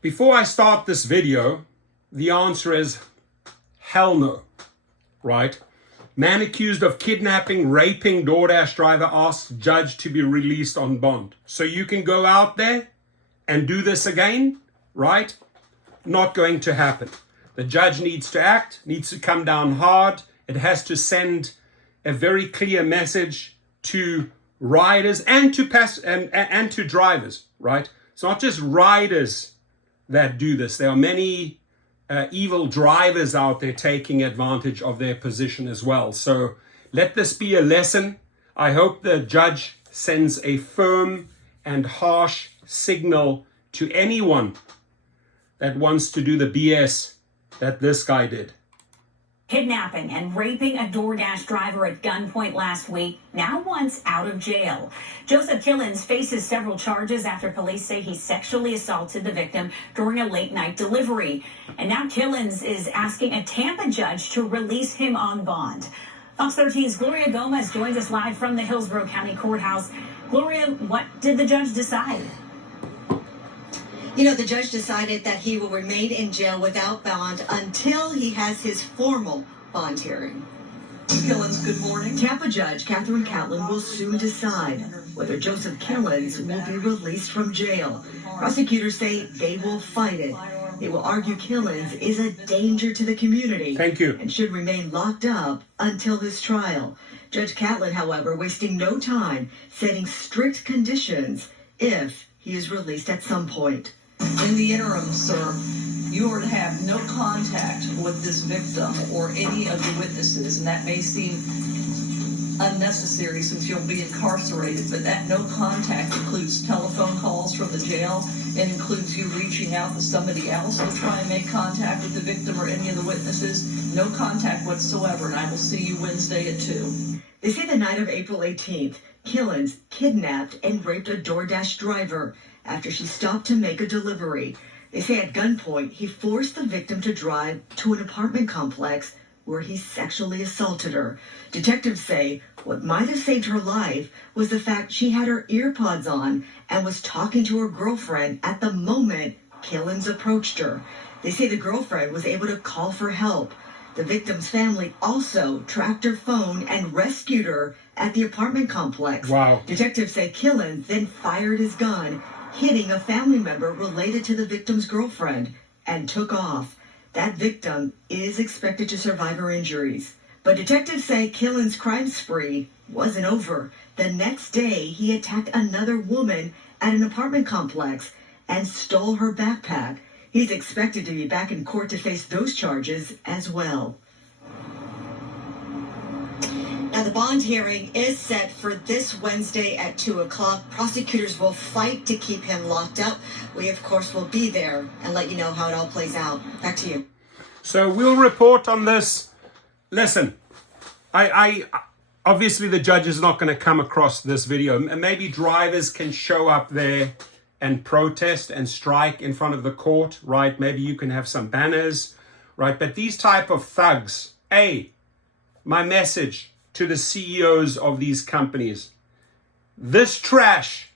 Before I start this video, the answer is hell no, right? Man accused of kidnapping, raping DoorDash driver asks judge to be released on bond. So you can go out there and do this again, right? Not going to happen. The judge needs to act, needs to come down hard. It has to send a very clear message to riders and to drivers, right? It's not just riders that do this. There are many evil drivers out there taking advantage of their position as well. So let this be a lesson. I hope the judge sends a firm and harsh signal to anyone that wants to do the BS that this guy did. Kidnapping and raping a DoorDash driver at gunpoint last week, now once out of jail. Joseph Killens faces several charges after police say he sexually assaulted the victim during a late-night delivery. And now Killens is asking a Tampa judge to release him on bond. Fox 13's Gloria Gomez joins us live from the Hillsborough County Courthouse. Gloria, what did the judge decide? You know, the judge decided that he will remain in jail without bond until he has his formal bond hearing. Killens, good morning. Tampa Judge Catherine Catlin will soon decide whether Joseph Killens will be released from jail. Prosecutors say they will fight it. They will argue Killens is a danger to the community. Thank you. And should remain locked up until his trial. Judge Catlin, however, wasting no time, setting strict conditions if he is released at some point. In the interim, sir, you are to have no contact with this victim or any of the witnesses, and that may seem unnecessary since you'll be incarcerated, but that no contact includes telephone calls from the jail. It includes you reaching out to somebody else to try and make contact with the victim or any of the witnesses. No contact whatsoever, and I will see you Wednesday at 2. They say the night of April 18th, Killens kidnapped and raped a DoorDash driver after she stopped to make a delivery. They say at gunpoint, he forced the victim to drive to an apartment complex where he sexually assaulted her. Detectives say what might have saved her life was the fact she had her earpods on and was talking to her girlfriend at the moment Killens approached her. They say the girlfriend was able to call for help. The victim's family also tracked her phone and rescued her at the apartment complex. Wow. Detectives say Killens then fired his gun, hitting a family member related to the victim's girlfriend, and took off. That victim is expected to survive her injuries. But detectives say Killens' crime spree wasn't over. The next day, he attacked another woman at an apartment complex and stole her backpack. He's expected to be back in court to face those charges as well. Now, the bond hearing is set for this Wednesday at 2 o'clock. Prosecutors will fight to keep him locked up. We, of course, will be there and let you know how it all plays out. Back to you. So we'll report on this. Listen, I obviously the judge is not going to come across this video. Maybe drivers can show up there and protest and strike in front of the court, right? Maybe you can have some banners, right? But these type of thugs, my message to the CEOs of these companies, this trash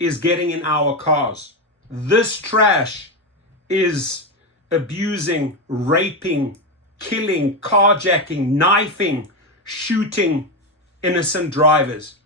is getting in our cars. This trash is abusing, raping, killing, carjacking, knifing, shooting innocent drivers.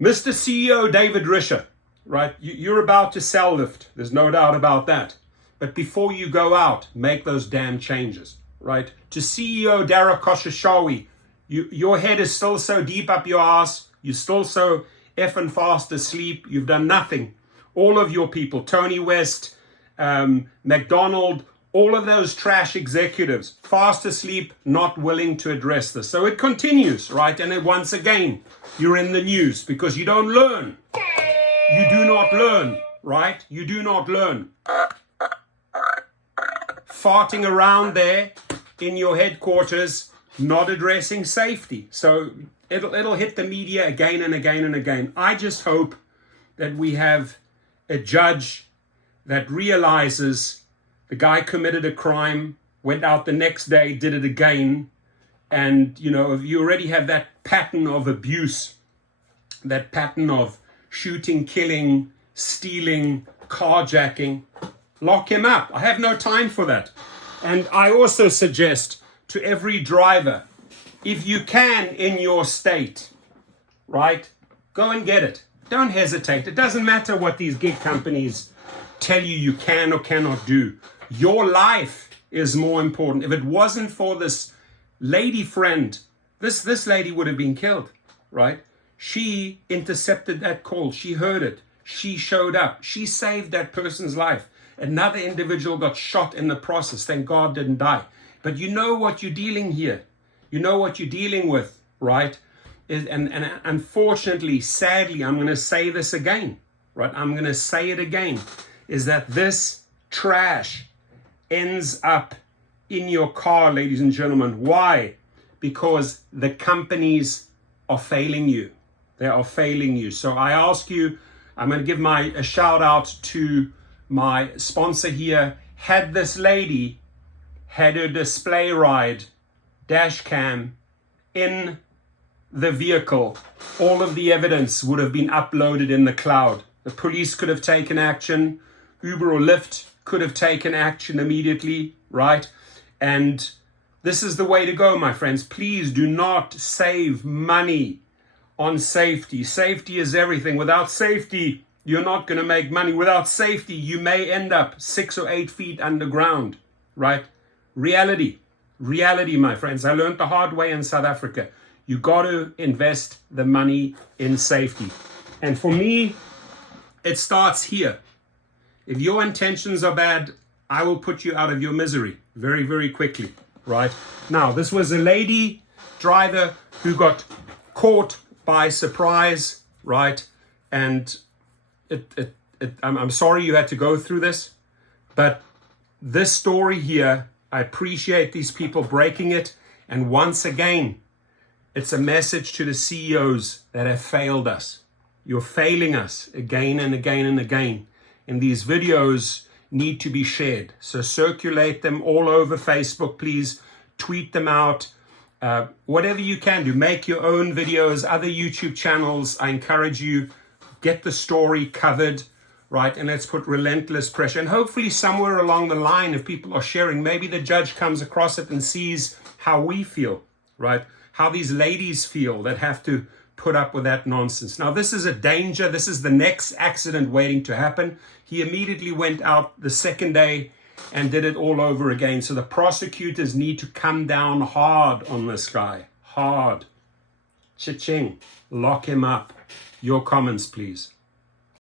Mr. CEO David Risher, right? You're about to sell Lyft. There's no doubt about that. But before you go out, make those damn changes, right? To CEO Dara Khosrowshahi, your head is still so deep up your ass. You're still so effing fast asleep. You've done nothing. All of your people, Tony West, McDonald, all of those trash executives, fast asleep, not willing to address this. So it continues, right? And then once again, you're in the news because you don't learn. You do not learn, right? You do not learn. Farting around there in your headquarters, not addressing safety. So it'll hit the media again and again and again. I just hope that we have a judge that realizes the guy committed a crime, went out the next day, did it again. And, you know, if you already have that pattern of abuse, that pattern of shooting, killing, stealing, carjacking, Lock him up. I have no time for that. And I also suggest to every driver, if you can in your state, right, go and get it. Don't hesitate. It doesn't matter what these gig companies tell you can or cannot do. Your life is more important. If it wasn't for this lady friend, this lady would have been killed, right? She intercepted that call. She heard it. She showed up. She saved that person's life. Another individual got shot in the process. Thank God didn't die. But you know what you're dealing here. You know what you're dealing with, right? And unfortunately, sadly, I'm going to say this again, right? I'm going to say it again, is that this trash ends up in your car, ladies and gentlemen. Why? Because the companies are failing you. They are failing you. So I ask you, I'm going to give a shout out to my sponsor here. Had this lady had her display ride dash cam in the vehicle, all of the evidence would have been uploaded in the cloud. The police could have taken action. Uber or Lyft could have taken action immediately, right? And this is the way to go, my friends. Please do not save money on safety. Safety is everything. Without safety, you're not going to make money. Without safety, you may end up 6 or 8 feet underground, right? Reality, my friends. I learned the hard way in South Africa. You got to invest the money in safety. And for me, it starts here. If your intentions are bad, I will put you out of your misery very, very quickly, right? Now, this was a lady driver who got caught by surprise, right? And I'm sorry you had to go through this, but this story here, I appreciate these people breaking it. And once again, it's a message to the CEOs that have failed us. You're failing us again and again and again. And these videos need to be shared. So circulate them all over Facebook, please. Tweet them out. Whatever you can do. Make your own videos, other YouTube channels. I encourage you, get the story covered, right? And let's put relentless pressure. And hopefully somewhere along the line, if people are sharing, maybe the judge comes across it and sees how we feel, right? How these ladies feel that have to put up with that nonsense. Now, this is a danger. This is the next accident waiting to happen. He immediately went out the second day and did it all over again. So the prosecutors need to come down hard on this guy. Hard. Cha-ching. Lock him up. Your comments, please.